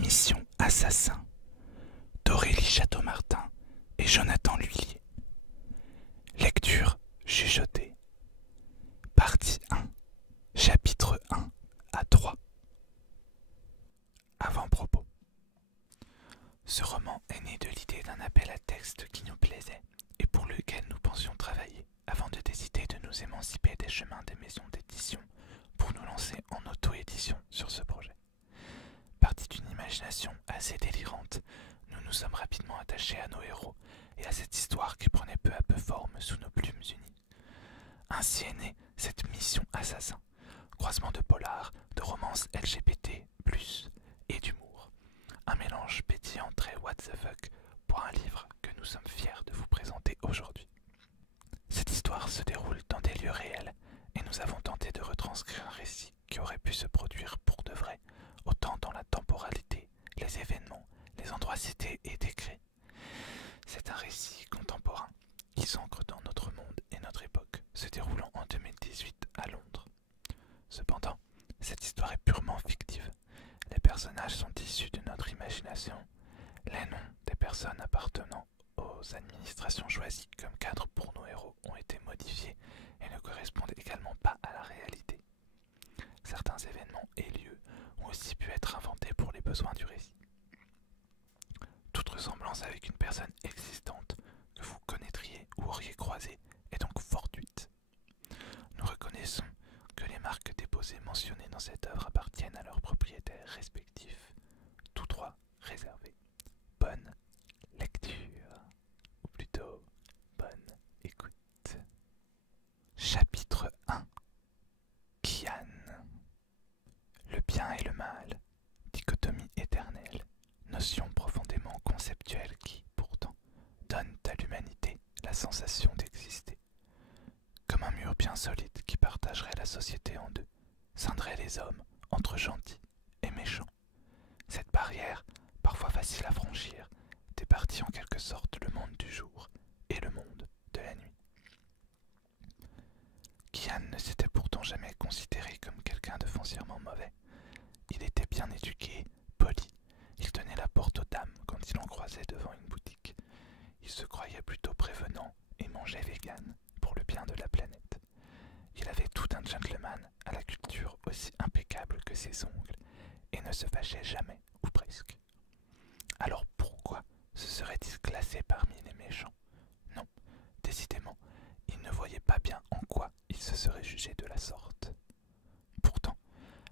Mission Assassin d'Aurélie Château-Martin et Jonathan Lhuillier. Lecture chuchotée. Partie 1. Chapitre 1 à 3. Avant-propos. Ce roman est né de l'idée d'un appel à texte qui nous plaisait et pour lequel nous pensions travailler avant de décider de nous émanciper des chemins des maisons d'édition pour nous lancer en auto-édition sur ce projet. Parti d'une imagination assez délirante, nous nous sommes rapidement attachés à nos héros et à cette histoire qui prenait peu à peu forme sous nos plumes unies. Ainsi est née cette mission assassin, croisement de polar, de romance LGBT+, et d'humour. Un mélange pétillant très what the fuck pour un livre que nous sommes fiers de vous présenter aujourd'hui. Cette histoire se déroule dans des lieux réels et nous avons tenté de retranscrire un récit qui aurait pu se produire pour de vrai, autant dans la temporalité, les événements, les endroits cités et décrits. C'est un récit contemporain qui s'ancre dans notre monde et notre époque, se déroulant en 2018 à Londres. Cependant, cette histoire est purement fictive. Les personnages sont issus de notre imagination. Les noms des personnes appartenant aux administrations choisies comme cadres pour nos héros ont été modifiés et ne correspondent également pas à la réalité. Certains événements et lieux ont aussi pu être inventés pour les besoins du récit. Toute ressemblance avec une personne existante que vous connaîtriez ou auriez croisée est donc fortuite. Nous reconnaissons que les marques déposées mentionnées dans cette œuvre appartiennent à leurs propriétaires respectifs, tous trois réservés. Bonne lecture, ou plutôt bonne écoute. Chapitre 1. Kian. Le bien et le mal, dichotomie éternelle, notion profondément conceptuelle qui, pourtant, donne à l'humanité la sensation d'exister. Comme un mur bien solide qui partagerait la société en deux, scinderait les hommes entre gentils et méchants. Cette barrière, parfois facile à franchir, départit en quelque sorte le monde du jour et le monde de la nuit. Kian ne s'était pourtant jamais considéré comme quelqu'un de foncièrement mauvais. Il était bien éduqué, poli, il tenait la porte aux dames quand il en croisait devant une boutique. Il se croyait plutôt prévenant et mangeait vegan pour le bien de la planète. Il avait tout un gentleman à la culture aussi impeccable que ses ongles et ne se fâchait jamais, ou presque. Alors pourquoi se serait-il classé parmi les méchants? Non, décidément, il ne voyait pas bien en quoi il se serait jugé de la sorte. Pourtant,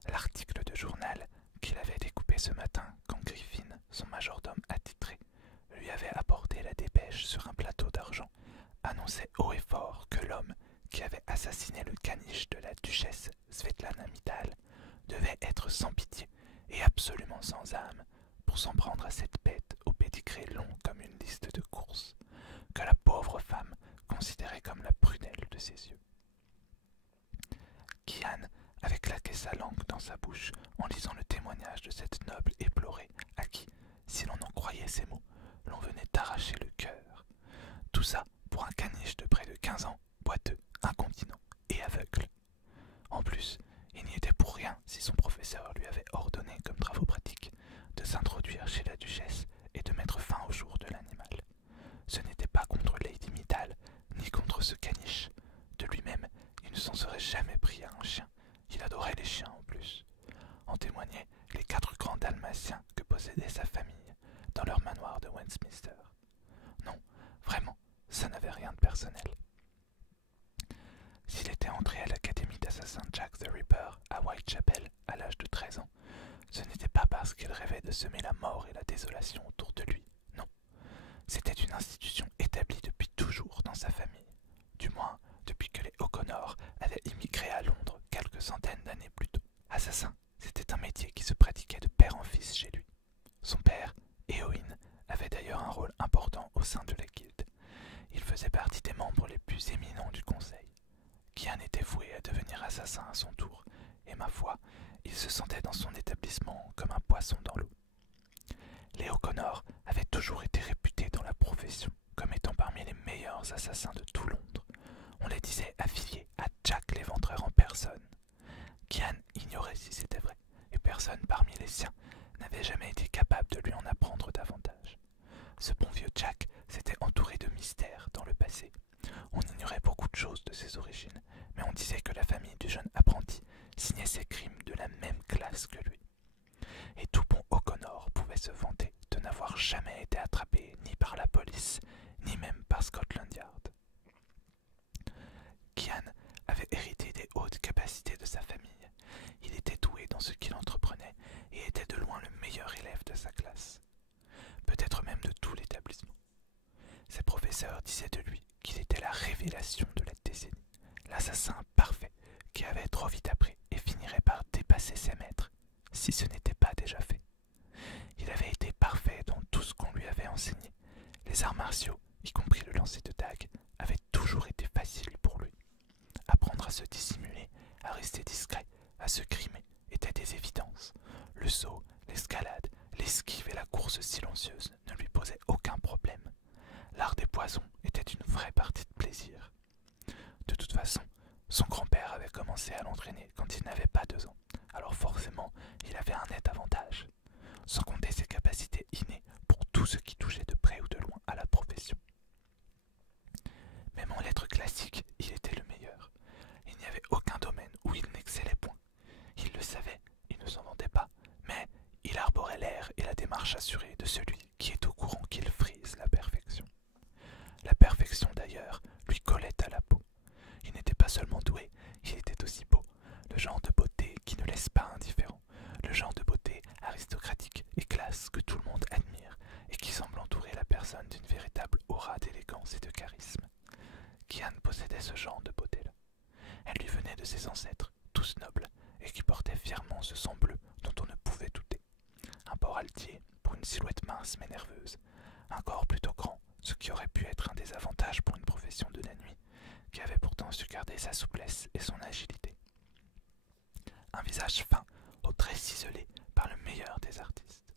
l'article de journal qu'il avait découpé ce matin quand Griffin, son majordome attitré, lui avait apporté la dépêche sur un plateau d'argent, annonçait haut et fort que l'homme qui avait assassiné le caniche de la duchesse Svetlana Mittal devait être sans pitié et absolument sans âme pour s'en prendre à cette bête au pédigré long comme une liste de courses, que la pauvre femme considérait comme la prunelle de ses yeux. Kian avait claqué sa langue dans sa bouche en lisant le témoignage de cette noble éplorée à qui, si l'on en croyait ses mots, l'on venait d'arracher le cœur. Tout ça pour un caniche de près de 15 ans, boiteux, incontinent et aveugle. En plus, il n'y était pour rien si son professeur lui avait ordonné comme travaux pratiques de s'introduire chez la duchesse et de mettre fin au jour de l'animal. Ce n'était pas contre Lady Mittal, ni contre ce caniche. De lui-même, il ne s'en serait jamais pris à un chien. Il adorait les chiens en plus. En témoignaient les 4 grands dalmatiens que possédait sa famille dans leur manoir de Westminster. Non, vraiment, ça n'avait rien de personnel. S'il était entré à l'académie d'assassin Jack the Ripper à Whitechapel à l'âge de 13 ans, ce n'était pas parce qu'il rêvait de semer la mort et la désolation autour de lui, non. C'était une institution établie depuis toujours dans sa famille, du moins depuis que les O'Connor avaient immigré à Londres quelques centaines d'années plus tôt. Assassin, c'était un métier qui se pratiquait de père en fils chez lui. Son père, Éowyn, avait d'ailleurs un rôle important au sein de la guilde. Il faisait partie des membres les plus éminents du conseil. Kian était voué à devenir assassin à son tour, et ma foi, il se sentait dans son établissement comme un poisson dans l'eau. Les O'Connor avaient toujours été réputés dans la profession comme étant parmi les meilleurs assassins de tout Londres. On les disait affiliés à Jack l'Éventreur en personne. Kian ignorait si c'était vrai, et personne parmi les siens n'avait jamais été capable de lui en apprendre davantage. Ce bon vieux Jack s'était entouré de mystères dans le passé. On ignorait beaucoup de choses de ses origines, mais on disait que la famille du jeune apprenti signait ses crimes de la même classe que lui. Et tout bon O'Connor pouvait se vanter de n'avoir jamais été attrapé ni par la police, ni même par Scotland Yard. Kian avait hérité des hautes capacités de sa famille. Il était doué dans ce qu'il entreprenait et était de loin le meilleur élève de sa classe, peut-être même de tout l'établissement. Ses professeurs disaient de lui qu'il était la révélation de la décennie, l'assassin parfait qui avait trop vite appris et finirait par dépasser ses maîtres, si ce n'était pas déjà fait. Il avait été parfait dans tout ce qu'on lui avait enseigné. Les arts martiaux, y compris le lancer de dague, avaient toujours été faciles pour lui. Apprendre à se dissimuler, à rester discret, à se grimer étaient des évidences. Le saut, l'escalade, l'esquive et la course silencieuse ne lui posaient aucun problème. L'art des poisons était une vraie partie de plaisir. De toute façon, son grand-père avait commencé à l'entraîner quand il n'avait pas 2 ans, alors forcément, il avait un net avantage, sans compter ses capacités innées pour tout ce qui touchait de près ou de loin à la profession. Même en lettres classiques, il était le meilleur. Il n'y avait aucun domaine où il n'excellait point. Il le savait, il ne s'en vantait pas, mais il arborait l'air et la démarche assurée de celui qui est au courant qu'il frise la perfection. La perfection d'ailleurs lui collait à la peau. Il n'était pas seulement doué, il était aussi beau, le genre de beauté qui ne laisse pas indifférent, le genre de beauté aristocratique et classe que tout le monde admire et qui semble entourer la personne d'une véritable aura d'élégance et de charisme. Kian possédait ce genre de beauté-là. Elle lui venait de ses ancêtres, tous nobles, et qui portaient fièrement ce sang bleu dont on ne pouvait douter. Un port altier pour une silhouette mince mais nerveuse, un corps plutôt grand, ce qui aurait pu être un désavantage pour une profession de la nuit, qui avait pourtant su garder sa souplesse et son agilité. Un visage fin, aux traits ciselés par le meilleur des artistes.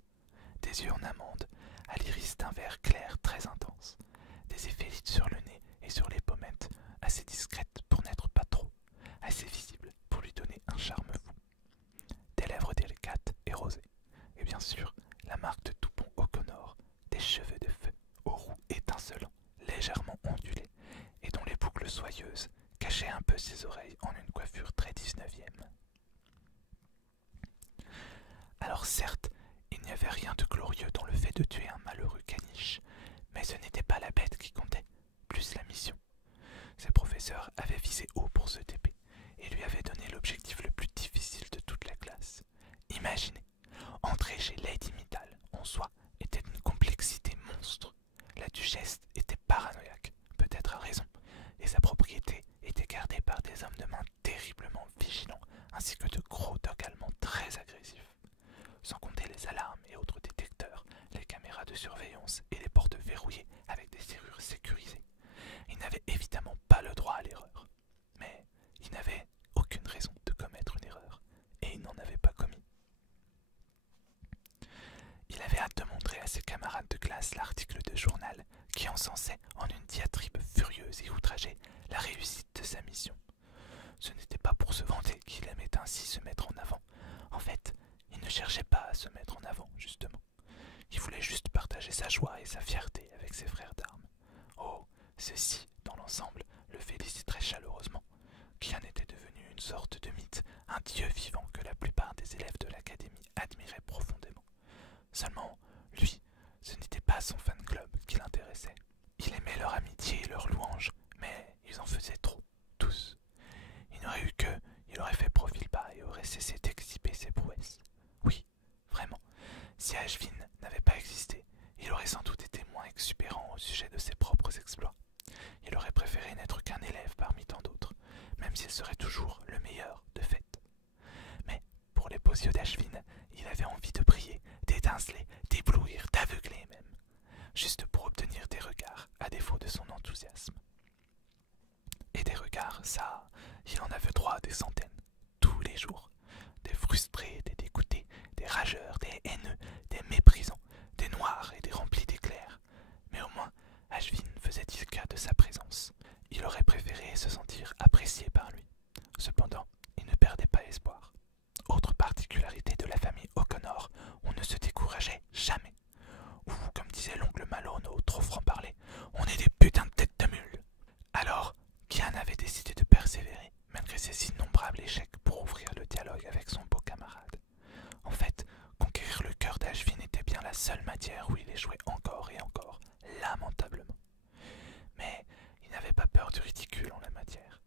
Des yeux en amande, à l'iris d'un vert clair très intense. Des effets sur le nez et sur les pommettes, assez discrètes pour n'être pas trop, assez visibles pour lui donner un charme fou. Des lèvres délicates et rosées. Et bien sûr, la marque de tout bon O'Connor, des cheveux de feu, aux roux étincelants, légèrement ondulés, et dont les boucles soyeuses cachaient un peu ses oreilles en une coiffure très 19e. Alors certes, il n'y avait rien de glorieux dans le fait de tuer un malheureux caniche, mais ce n'était pas la bête qui comptait, plus la mission. Ses professeurs avaient visé haut pour ce TP, et lui avaient donné l'objectif le plus difficile de toute la classe. Imaginez, entrer chez Lady Midal, en soi, était d'une complexité monstre. La duchesse était paranoïaque, peut-être à raison, et sa propriété était gardée par des hommes de main terriblement vigilants, ainsi que de gros dogs allemands très agressifs. Sans compter les alarmes et autres détecteurs, les caméras de surveillance et les portes verrouillées avec des serrures sécurisées. Il n'avait évidemment pas le droit à l'erreur. Mais il n'avait aucune raison de commettre une erreur, et il n'en avait pas commis. Il avait hâte de montrer à ses camarades de classe l'article de journal qui encensait en une diatribe furieuse et outragée la réussite de sa mission. Ce n'était pas pour se vanter qu'il aimait ainsi se mettre en avant. En fait, il ne cherchait pas à se mettre en avant, justement. Il voulait juste partager sa joie et sa fierté avec ses frères d'armes. Oh, ceci, dans l'ensemble, le féliciterait chaleureusement. Kian était devenu une sorte de mythe, un dieu vivant que la plupart des élèves de l'académie admiraient profondément. Seulement, lui, ce n'était pas son fan club qui l'intéressait. Il aimait leur amitié et leur louange, mais ils en faisaient trop, tous. Il n'aurait eu qu'eux, il aurait fait profil bas et aurait cessé d'exhiber ses prouesses. Oui, vraiment, si Ashvin n'avait pas existé, il aurait sans doute été moins exubérant au sujet de ses propres exploits. Il aurait préféré n'être qu'un élève parmi tant d'autres, même s'il serait toujours le meilleur de fait. Mais pour les beaux yeux d'Ashvin, il avait envie de briller, d'étinceler, d'éblouir, d'aveugler même, juste pour obtenir des regards à défaut de son enthousiasme. Et des regards, ça, il en avait droit à des centaines, tous les jours. Des frustrés, des dégoûtés, des rageurs, des haineux, des méprisants, des noirs et des remplis d'éclairs. Mais au moins, Ashvin faisait-il cas de sa présence. Il aurait préféré se sentir apprécié par lui. Cependant, il ne perdait pas espoir. Autre particularité de la famille O'Connor, on ne se seule matière où il échouait encore et encore, lamentablement. Mais il n'avait pas peur du ridicule en la matière.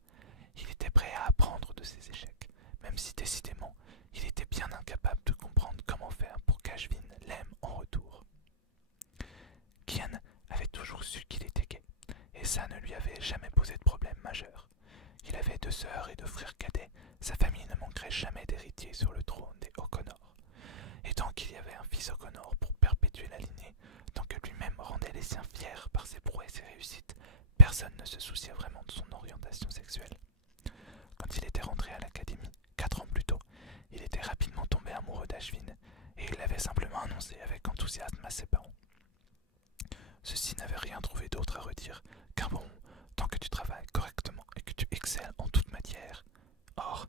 Il était prêt à apprendre de ses échecs, même si décidément, il était bien incapable de comprendre comment faire pour qu'Ashvin l'aime en retour. Kian avait toujours su qu'il était gai, et ça ne lui avait jamais posé de problème majeur. Il avait 2 sœurs et 2 frères cadets, sa famille ne manquerait jamais d'héritiers sur le trône des O'Connor. Et tant qu'il y avait un fils O'Connor pour perpétuer la lignée, tant que lui-même rendait les siens fiers par ses prouesses et réussites, personne ne se souciait vraiment de son orientation sexuelle. Quand il était rentré à l'académie, 4 ans plus tôt, il était rapidement tombé amoureux d'Ashvin, et il l'avait simplement annoncé avec enthousiasme à ses parents. Ceux-ci n'avaient rien trouvé d'autre à redire qu'un bon, tant que tu travailles correctement et que tu excelles en toute matière. Or,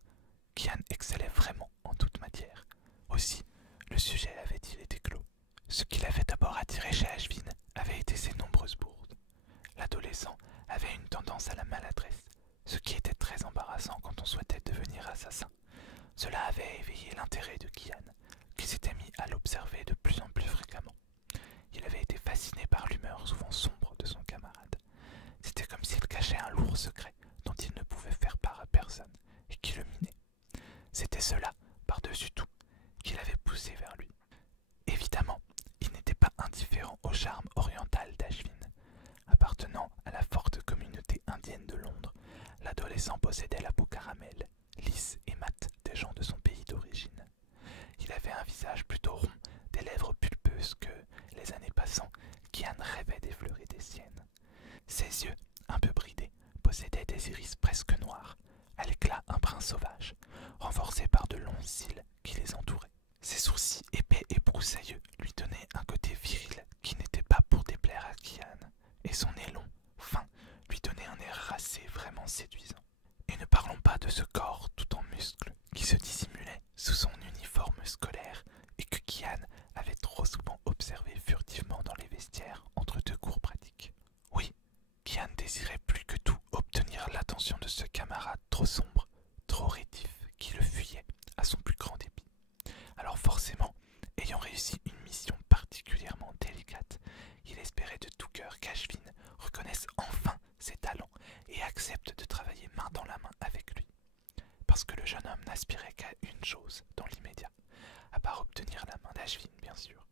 Kian excellait vraiment en toute matière. Aussi, le sujet avait-il été clos. Ce qui l'avait d'abord attiré chez Ashvin avait été ses nombreuses bourdes. L'adolescent avait une tendance à la maladresse, ce qui était très embarrassant quand on souhaitait devenir assassin. Cela avait éveillé l'intérêt de Kian, qui s'était mis à l'observer de plus en plus fréquemment. Il avait été fasciné par l'humeur souvent sombre de son camarade. C'était comme s'il cachait un lourd secret dont il ne pouvait faire part à personne et qui le minait. C'était cela, par-dessus tout, qui l'avait poussé vers lui. Évidemment, il n'était pas indifférent au charme oriental d'Ashvin. Appartenant à la forte communauté indienne de Londres, l'adolescent possédait la peau caramel, lisse et mate des gens de son pays d'origine. Il avait un visage plutôt rond, des lèvres pulpeuses que, les années passant, Kian rêvait d'effleurer des siennes. Ses yeux, un peu bridés, possédaient des iris presque noirs, à l'éclat un brin sauvage, renforcés par de longs cils qui les entouraient. Ses sourcils épais et broussailleux lui donnaient un côté viril qui n'était pas pour déplaire à Kian, et son nez long, fin, lui donnait un air racé vraiment séduisant. Et ne parlons pas de ce corps tout en muscles qui se dissimulait sous son uniforme scolaire et que Kian avait trop souvent observé furtivement dans les vestiaires entre 2 cours pratiques. Oui, Kian désirait plus que tout obtenir l'attention de ce camarade trop sombre, trop rétif, qui le fuyait à son plus grand dépit. Alors forcément, ayant réussi une mission particulièrement délicate, il espérait de tout cœur qu'Ashvin reconnaisse enfin ses talents et accepte de travailler main dans la main avec lui. Parce que le jeune homme n'aspirait qu'à une chose dans l'immédiat, à part obtenir la main d'Ashvin bien sûr,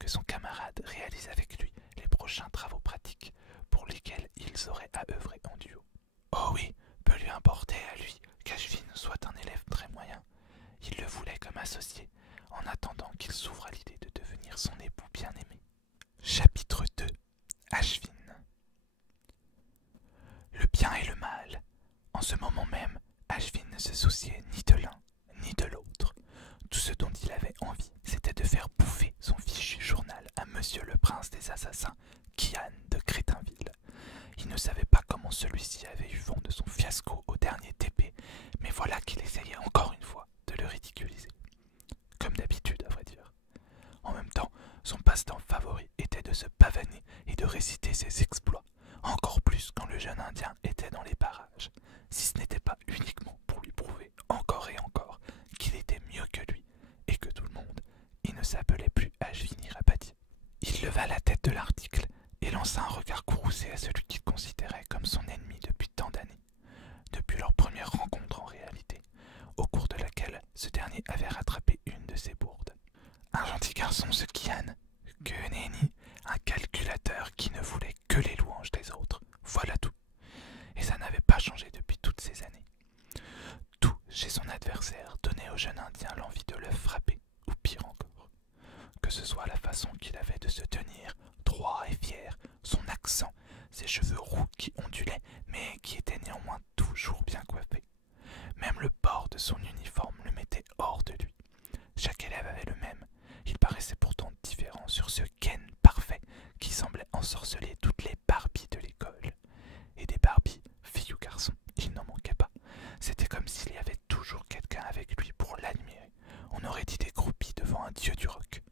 que son camarade réalise avec lui les prochains travaux pratiques pour lesquels ils auraient à œuvrer en duo. Oh oui, peu lui importait à lui qu'Ashvin soit un élève très moyen. Il le voulait comme associé, en attendant qu'il s'ouvre à l'idée de devenir son époux bien-aimé. Chapitre 2. Ashvin. Le bien et le mal. En ce moment même, Ashvin ne se souciait ni de l'un ni de l'autre. Tout ce dont il avait envie, c'était de faire bouffer son fichu journal à Monsieur le Prince des Assassins, Kian de Crétinville. Il ne savait pas comment celui-ci avait eu vent de son fiasco au dernier TP, mais voilà qu'il essayait encore une fois de le ridiculiser. Comme d'habitude, à vrai dire. En même temps, son passe-temps favori était de se pavaner et de réciter ses exploits, encore plus quand le jeune Indien était dans les parages, si ce n'était pas uniquement pour lui prouver encore et encore qu'il était mieux que lui et que tout le monde, il ne s'appelait plus Ashvin Irapati. Il leva la tête de l'article et lança un regard courroucé à celui qu'il considérait comme son ennemi depuis tant d'années, depuis leur première rencontre en réalité, au cours de laquelle ce dernier avait rattrapé une de ses bourdes. Un gentil garçon ce Kian, que nenni, un calculateur qui ne voulait que les louanges des autres, voilà tout. Et ça n'avait pas changé depuis toutes ces années. Tout chez son adversaire donnait au jeune Indien l'envie de le frapper, ou pire encore. Que ce soit la façon qu'il avait de se tenir, droit et fier, son accent, ses cheveux roux qui ondulaient, mais qui étaient néanmoins toujours bien coiffés. Même le port de son uniforme le mettait hors de lui. Chaque élève avait le même. Il paraissait pourtant différent sur ce Ken parfait qui semblait ensorceler toutes les Barbies de l'école. Et des Barbies, filles ou garçons, il n'en manquait pas. C'était comme s'il y avait toujours quelqu'un avec lui pour l'admirer. On aurait dit des groupies devant un dieu du rock.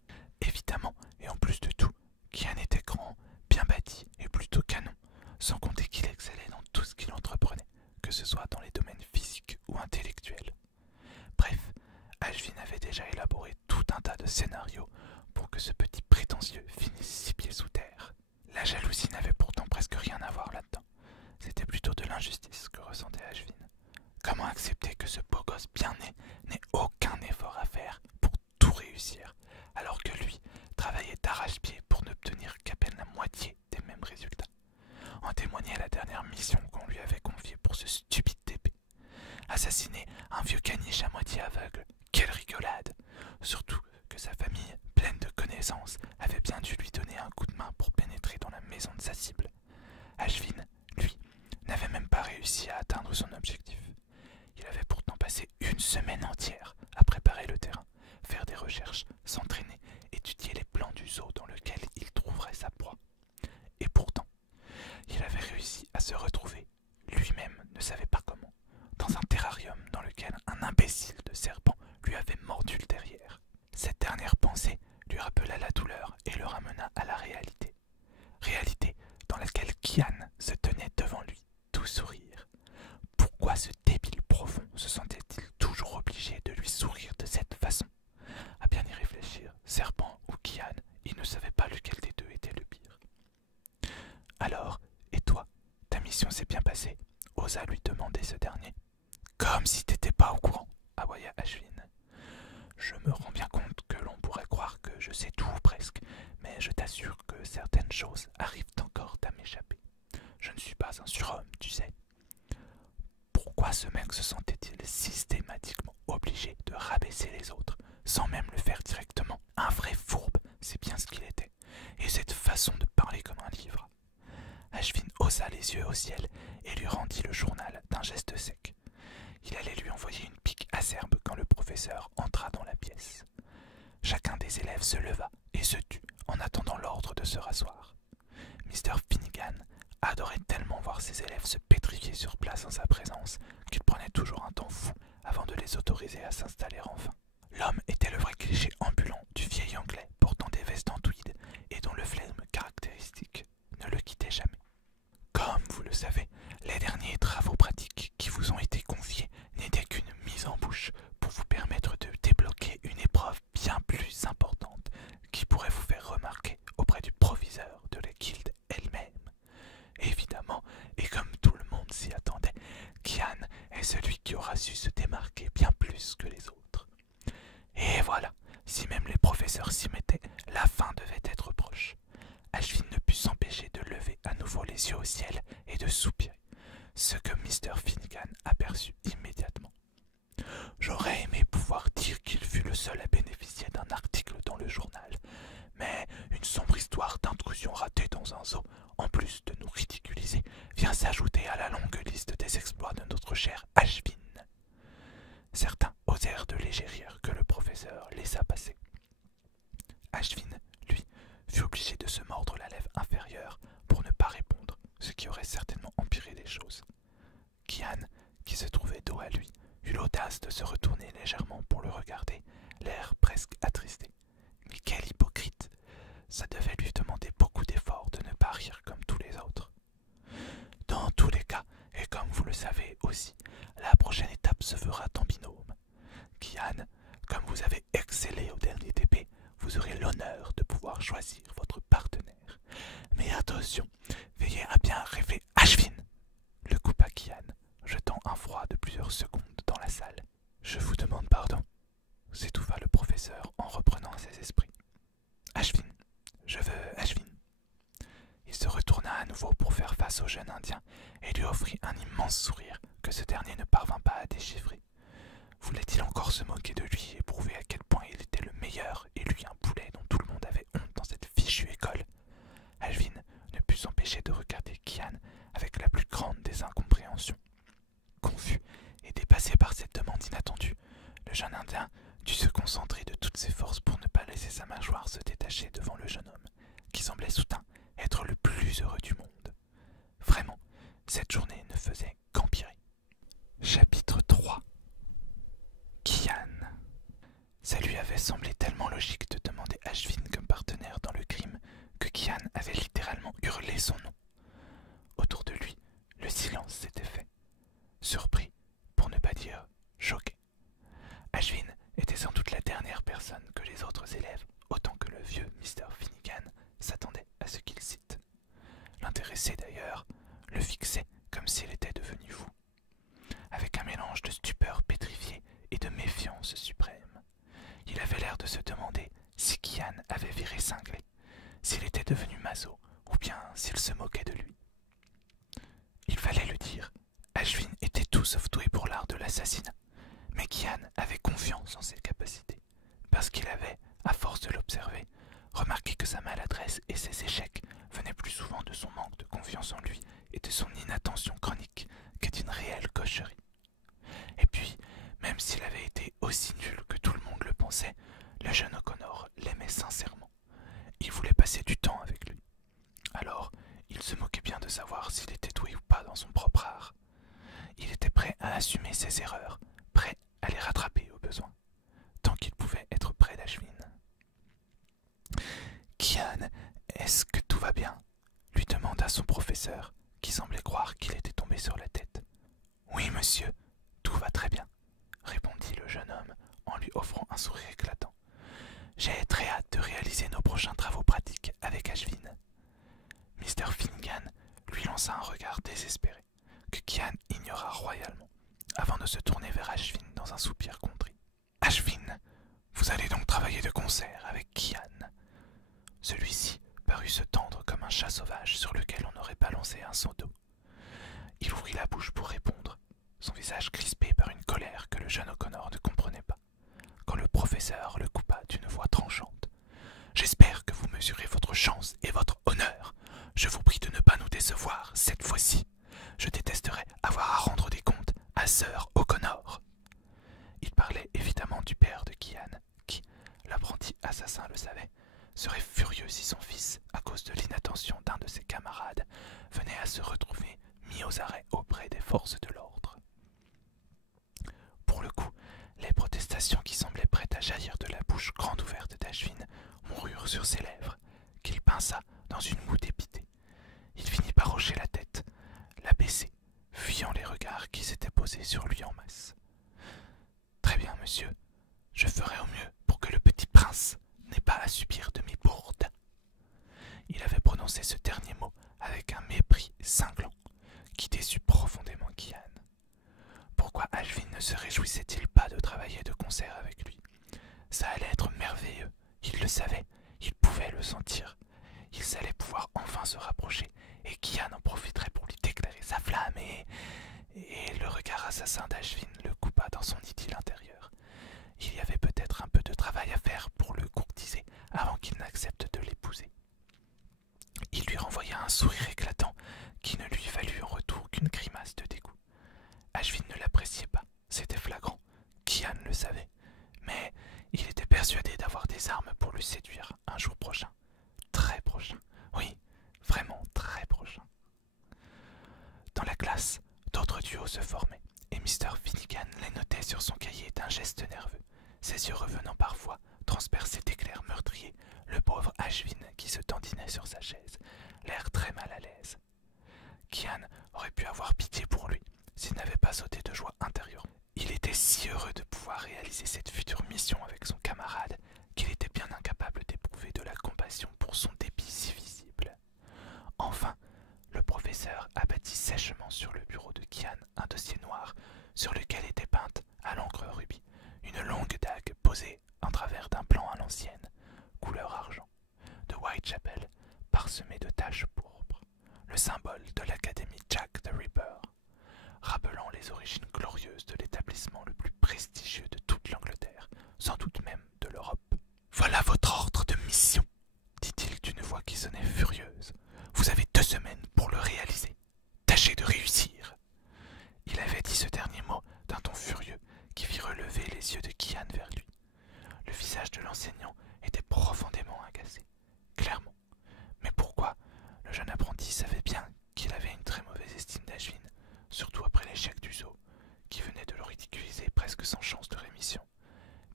Évidemment, et en plus de tout, Kian était grand, bien bâti et plutôt canon, sans compter qu'il excellait dans tout ce qu'il entreprenait, que ce soit dans les domaines physiques ou intellectuels. Bref, Ashvin avait déjà élaboré tout un tas de scénarios pour que ce petit prétentieux finisse 6 pieds sous terre. La jalousie n'avait pourtant presque rien à voir là-dedans. C'était plutôt de l'injustice que ressentait Ashvin. Comment accepter que ce beau gosse bien né n'ait aucun effort à faire pour tout réussir, alors que lui travaillait d'arrache-pied pour n'obtenir qu'à peine la moitié des mêmes résultats. En témoignait la dernière mission qu'on lui avait confiée pour ce stupide TP. Assassiner un vieux caniche à moitié aveugle, quelle rigolade! Surtout que sa famille, pleine de connaissances, avait bien dû lui donner un coup de main pour pénétrer dans la maison de sa cible. Ashvin, lui, n'avait même pas réussi à atteindre son objectif. Il avait pourtant passé une semaine entière à préparer le terrain, faire des recherches, s'entraîner, étudier les plans du zoo dans lequel il trouverait sa proie. Et pourtant, il avait réussi à se retrouver, lui-même ne savait pas comment, dans un terrarium dans lequel un imbécile de serpent lui avait mordu le derrière. Cette dernière pensée lui rappela la douleur et le ramena à la réalité. Réalité dans laquelle Kian se tenait devant lui, tout sourire. Pourquoi ce débile profond se sentait-il toujours obligé de lui sourire de cette façon? À bien y réfléchir, Serpent ou Kian, il ne savait pas lequel des deux était le pire. Alors, et toi, ta mission s'est bien passée? Osa lui demander ce dernier. Comme si t'étais pas au courant, aboya Ashvin. Je me rends bien compte que l'on pourrait croire que je sais tout ou presque, mais je t'assure que certaines choses arrivent encore à m'échapper. Je ne suis pas un surhomme, tu sais. Pourquoi ce mec se sentait-il systématiquement obligé de rabaisser les autres, sans même le faire directement? Un vrai fourbe, c'est bien ce qu'il était. Et cette façon de parler comme un livre. Ashvin haussa les yeux au ciel et lui rendit le journal d'un geste sec. Il allait lui envoyer une pique acerbe quand le professeur entra dans la pièce. Chacun des élèves se leva et se tut en attendant l'ordre de se rasseoir. Mr. Finnegan adorait tellement voir ses élèves se pétrifier sur place en sa présence qu'il prenait toujours un temps fou avant de les autoriser à s'installer enfin. L'homme était le vrai cliché ambulant du vieil anglais portant des vestes en tweed et dont le flegme caractéristique ne le quittait jamais. Comme vous le savez, les derniers travaux pratiques qui vous ont été confiés n'étaient qu'une mise en bouche pour vous permettre de débloquer une épreuve bien plus importante qui pourrait vous faire remarquer auprès du proviseur de la guilde elle-même. Évidemment, et comme tout le monde s'y attendait, Kian est celui qui aura su se démarquer bien plus que les autres. Et voilà, si même les professeurs s'y mettaient, la fin devait être proche. Ashvin ne put s'empêcher de lever à nouveau les yeux au ciel et de soupirer, ce que Mr. Finnegan aperçut immédiatement. J'aurais aimé pouvoir dire qu'il fut le seul à bénéficier d'un article dans le journal, mais une sombre histoire d'intrusion ratée dans un zoo, en plus de nous ridiculiser, vient s'ajouter à la longue liste des exploits de notre cher Ashvin. Certains osèrent de légers rires que le professeur laissa passer. Ashvin, lui, fut obligé de se mordre la lèvre inférieure pour ne pas répondre, ce qui aurait certainement empiré les choses. Kian, qui se trouvait dos à lui, eut l'audace de se retourner légèrement pour le regarder, l'air presque attristé. Mais quel hypocrite! Ça devait lui demander beaucoup d'efforts de ne pas rire comme tous les autres. Dans tous les cas, et comme vous le savez aussi, la prochaine étape se fera en binôme. Kian, comme vous avez excellé au dernier TP, vous aurez l'honneur de pouvoir choisir votre partenaire. Mais attention, veillez à bien rêver Ashvin, le coupa Kian, jetant un froid de plusieurs secondes dans la salle. Je vous demande pardon, s'étouffa le professeur en reprenant ses esprits. Ashvin, je veux Ashvin. Il se retourna à nouveau pour faire face au jeune Indien et lui offrit un immense sourire que ce dernier ne parvint pas à déchiffrer. Voulait-il encore se moquer de lui et prouver à quel point il était le meilleur et lui un poulet dont tout le monde avait honte dans cette fichue école? Ashvin ne put s'empêcher de regarder Kian avec la plus grande des incompréhensions. Confus et dépassé par cette demande inattendue, le jeune Indien dut se concentrer de toutes ses forces pour ne pas laisser sa mâchoire se détacher devant le jeune homme, qui semblait soudain être le plus heureux du monde. Vraiment, cette journée ne faisait qu'empirer. Chapitre 3. Kian. Ça lui avait semblé tellement logique de demander Ashvin comme partenaire dans le crime que Kian avait littéralement hurlé son nom. Autour de lui, le silence s'était fait. Surpris, pour ne pas dire choqué. Ashvin était sans doute la dernière personne que les autres élèves, autant que le vieux Mr. Finnegan, l'intéressait d'ailleurs, le fixait comme s'il était devenu fou, avec un mélange de stupeur pétrifiée et de méfiance suprême. Il avait l'air de se demander si Kian avait viré cinglé, s'il était devenu maso, ou bien s'il se moquait de lui. Il fallait le dire, Ashvin était tout sauf doué pour l'art de l'assassinat, mais Kian avait confiance en ses capacités, parce qu'il avait, à force de l'observer, remarqué que sa maladresse et ses échecs venaient plus souvent de son manque de confiance en lui et de son inattention chronique que d'une réelle gaucherie. Et puis, même s'il avait été aussi nul que tout le monde le pensait, le jeune O'Connor l'aimait sincèrement. Il voulait passer du temps avec lui. Alors, il se moquait bien de savoir s'il était doué ou pas dans son propre art. Il était prêt à assumer ses erreurs, prêt à les rattraper au besoin, tant qu'il pouvait être près d'Ashvin. « Kian, est-ce que tout va bien ?» lui demanda son professeur, qui semblait croire qu'il était tombé sur la tête. « Oui, monsieur, tout va très bien, » répondit le jeune homme en lui offrant un sourire éclatant. « J'ai très hâte de réaliser nos prochains travaux pratiques avec Ashvin. » Mr. Finnegan lui lança un regard désespéré, que Kian ignora royalement, avant de se tourner vers Ashvin dans un soupir contrit. « Ashvin, vous allez donc travailler de concert avec Kian ?» Celui-ci parut se tendre comme un chat sauvage sur lequel on aurait balancé un seau d'eau. Il ouvrit la bouche pour répondre, son visage crispé par une colère que le jeune O'Connor ne comprenait pas, quand le professeur le coupa d'une voix tranchante. « J'espère que vous mesurez votre chance et votre honneur. Je vous prie de ne pas nous décevoir cette fois-ci. Je détesterais avoir à rendre des comptes à Sir O'Connor. » Il parlait évidemment du père de Kian, qui, l'apprenti assassin le savait, serait furieux si son fils, à cause de l'inattention d'un de ses camarades, venait à se retrouver mis aux arrêts auprès des forces de l'ordre. Pour le coup, les protestations qui semblaient prêtes à jaillir de la bouche grande ouverte d'Ashvin moururent sur ses lèvres, qu'il pinça dans une moue dépitée. Il finit par hocher la tête, la baisser, fuyant les regards qui s'étaient posés sur lui en masse. « Très bien, monsieur, je ferai au mieux pour que le petit prince n'ait pas à subir de mes bourdes. » Il avait prononcé ce dernier mot avec un mépris cinglant, qui déçut profondément Kian. Pourquoi Ashvin ne se réjouissait-il pas de travailler de concert avec lui? Ça allait être merveilleux, il le savait, il pouvait le sentir. Ils allaient pouvoir enfin se rapprocher, et Kian en profiterait pour lui déclarer sa flamme et le regard assassin d'Ashvin le coupa dans son idylle intérieure. Il y avait peut-être un peu de travail à faire pour le courtiser avant qu'il n'accepte de l'épouser. Il lui renvoya un sourire éclatant qui ne lui valut en retour qu'une grimace de dégoût. Ashvin ne l'appréciait pas, c'était flagrant, Kian le savait, mais il était persuadé d'avoir des armes pour le séduire un jour prochain. Très prochain, oui, vraiment très prochain. Dans la classe, d'autres duos se formaient, et Mr. Finnegan les notait sur son cahier d'un geste nerveux, ses yeux revenant parfois, transpercés d'éclairs meurtriers, le pauvre Ashvin qui se dandinait sur sa chaise, l'air très mal à l'aise. Kian aurait pu avoir pitié pour lui, s'il n'avait pas sauté de joie intérieure. Il était si heureux de pouvoir réaliser cette future mission avec son camarade, qu'il était bien incapable d'éprouver de la compassion pour son dépit si visible. Enfin, le professeur abattit sèchement sur le bureau de Kian un dossier noir, sur lequel était peinte, à l'encre rubis, une longue dague posée en travers d'un plan à l'ancienne, couleur argent, de Whitechapel, parsemé de taches pourpres, le symbole de l'Académie Jack the Ripper, rappelant les origines glorieuses de l'établissement le plus prestigieux de toute l'Angleterre, sans doute même de l'Europe. « Voilà votre ordre de mission !» dit-il d'une voix qui sonnait furieuse. « Vous avez 2 semaines pour le réaliser. Tâchez de réussir !» Il avait dit ce dernier mot d'un ton furieux qui fit relever les yeux de Kian vers lui. Le visage de l'enseignant était profondément agacé, clairement. Mais pourquoi? Le jeune apprenti savait bien qu'il avait une très mauvaise estime d'Ashvin, surtout après l'échec du zoo, qui venait de le ridiculiser presque sans chance de rémission.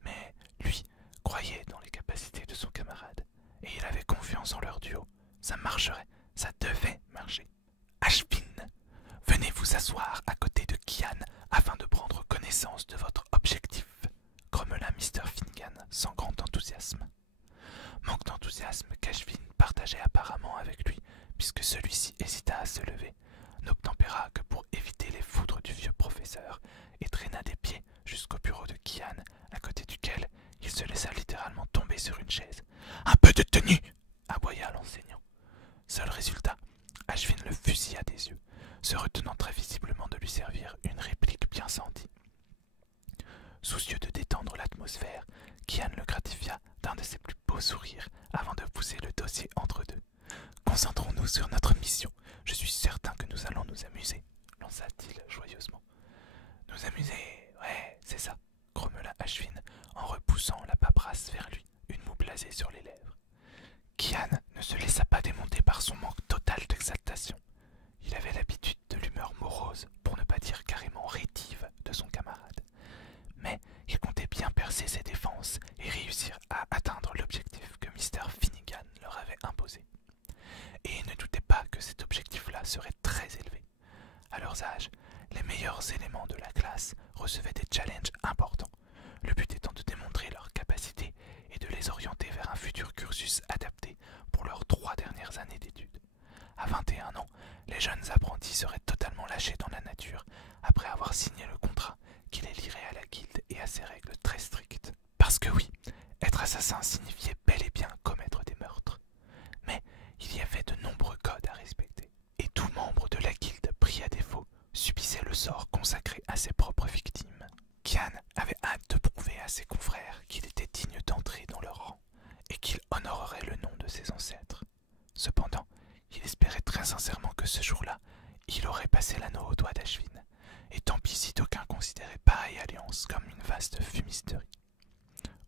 Mais lui croyait dans les capacités de son camarade, et il avait confiance en leur duo. Ça marcherait, ça devait marcher. Ashvin, venez vous asseoir à côté de Kian afin de prendre connaissance de votre objectif, grommela Mr. Finnegan sans grand enthousiasme. Manque d'enthousiasme qu'Ashvin partageait apparemment avec lui, puisque celui-ci hésita à se lever, n'obtempéra que pour éviter les foudres du vieux professeur et traîna des pieds jusqu'au bureau de Kian, à côté duquel il se laissa littéralement tomber sur une chaise. « Un peu de tenue !» aboya l'enseignant. Seul résultat, Ashvin le fusilla des yeux, se retenant très visiblement de lui servir une réplique bien sentie. Soucieux de détendre l'atmosphère, Kian le gratifia d'un de ses plus beaux sourires avant de pousser le dossier entre deux. « Concentrons-nous sur notre mission. Je suis certain que nous allons nous amuser, lança-t-il joyeusement. « Nous amuser, ouais, c'est ça, grommela Ashvin en repoussant la paperasse vers lui, une moue blasée sur les lèvres. Kian ne se laissa pas démonter par son manque total d'exaltation. Il avait l'habitude de l'humeur morose, pour ne pas dire carrément rétive, de son camarade. Mais il comptait bien percer ses défenses et réussir à atteindre l'objectif que Mr. Finnegan leur avait imposé. Et il ne doutait pas que cet objectif-là serait très élevé. À leurs âges, les meilleurs éléments de la classe recevaient des challenges importants, le but étant de démontrer leurs capacités et de les orienter vers un futur cursus adapté pour leurs 3 dernières années d'études. À 21 ans, les jeunes apprentis seraient totalement lâchés dans la nature après avoir signé le contrat qui les lierait à la guilde et à ses règles très strictes. Parce que oui, être assassin signifiait bel et bien commettre des meurtres. Mais il y avait de nombreux codes à respecter, et tout membre de la guilde pris à défaut subissait le sort consacré à ses propres victimes. Kian avait hâte de prouver à ses confrères qu'il était digne d'entrer dans leur rang, et qu'il honorerait le nom de ses ancêtres. Cependant, il espérait très sincèrement que ce jour-là, il aurait passé l'anneau au doigt d'Ashvin, et tant pis si d'aucuns considéraient pareille alliance comme une vaste fumisterie.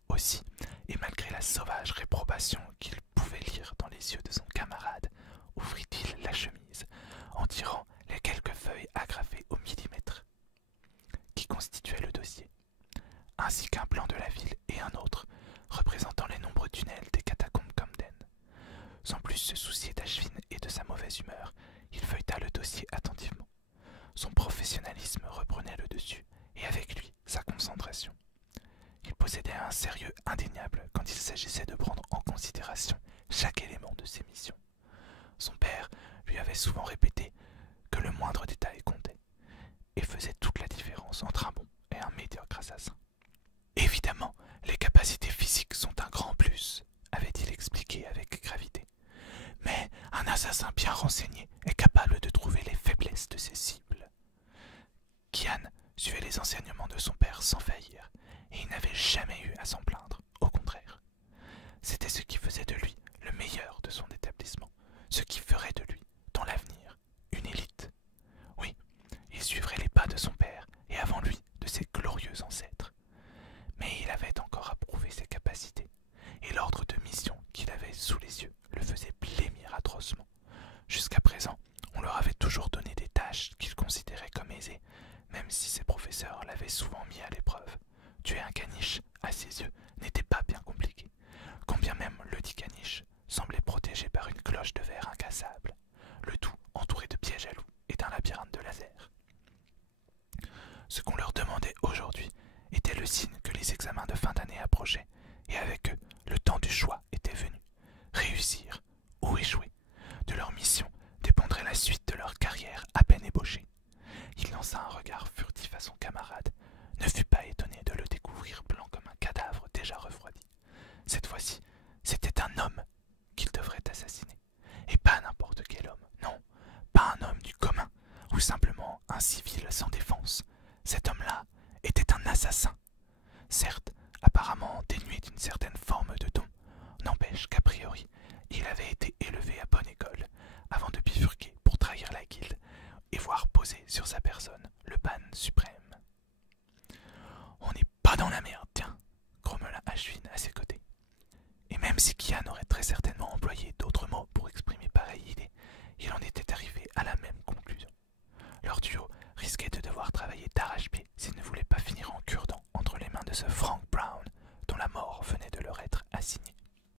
Aussi, et malgré la sauvage réprobation qu'il pouvait lire dans les yeux de son camarade, ouvrit-il la chemise, en tirant les quelques feuilles agrafées au millimètre qui constituaient le dossier, ainsi qu'un plan de la ville et un autre, représentant les nombreux tunnels des catacombes Comden. Sans plus se soucier d'Ashvin et de sa mauvaise humeur, il feuilleta le dossier attentivement. Son professionnalisme reprenait le dessus, et avec lui sa concentration. Il possédait un sérieux indéniable quand il s'agissait de prendre en considération chaque élément de ses missions. Son père lui avait souvent répété que le moindre détail comptait, et faisait toute la différence entre un bon et un médiocre assassin. Évidemment, les capacités physiques sont un grand plus, avait-il expliqué avec gravité. Mais un assassin bien renseigné est capable de trouver les faiblesses de ses cibles. Kian suivait les enseignements de son père sans faillir, et il n'avait jamais eu à s'en plaindre, au contraire. C'était ce qui faisait de lui le meilleur de son établissement, ce qui ferait de lui, dans l'avenir, une élite. Oui, il suivrait les pas de son père, et avant lui, de ses glorieux ancêtres. Mais il avait encore à prouver ses capacités, et l'ordre de mission qu'il avait sous les yeux le faisait blêmir atrocement. Jusqu'à présent, on leur avait toujours donné des tâches qu'il considérait comme aisées, même si ses professeurs l'avaient souvent mis à l'épreuve. Tuer un caniche, à ses yeux, n'était pas bien compliqué, quand bien même le dit caniche semblait protégé par une cloche de verre incassable, le tout entouré de pièges à loups et d'un labyrinthe de laser. Ce qu'on leur demandait aujourd'hui était le signe que les examens de fin d'année approchaient, et avec eux, le temps du choix était venu. Réussir ou échouer, de leur mission dépendrait la suite de leur carrière à peine ébauchée. Il lança un regard furtif à son camarade, ne fut pas étonné de le découvrir blanc comme un cadavre déjà refroidi. Cette fois-ci, c'était un homme qu'il devrait assassiner, et pas n'importe quel homme, non, pas un homme du commun, ou simplement un civil sans défense. Cet homme-là était un assassin. Certes, apparemment dénué d'une certaine forme de don, n'empêche qu'a priori, il avait été élevé à bonne école, avant de bifurquer pour trahir la guilde et voir poser sur sa personne le ban suprême. On n'est pas dans la merde, tiens, grommela Ashvin à ses côtés. Et même si Kian aurait très certainement employé d'autres mots pour exprimer pareille idée, il en était arrivé à la même conclusion. Leur duo risquait de devoir travailler d'arrache-pied s'ils ne voulaient pas finir en cure-dent entre les mains de ce Frank Brown, dont la mort venait de leur être assignée.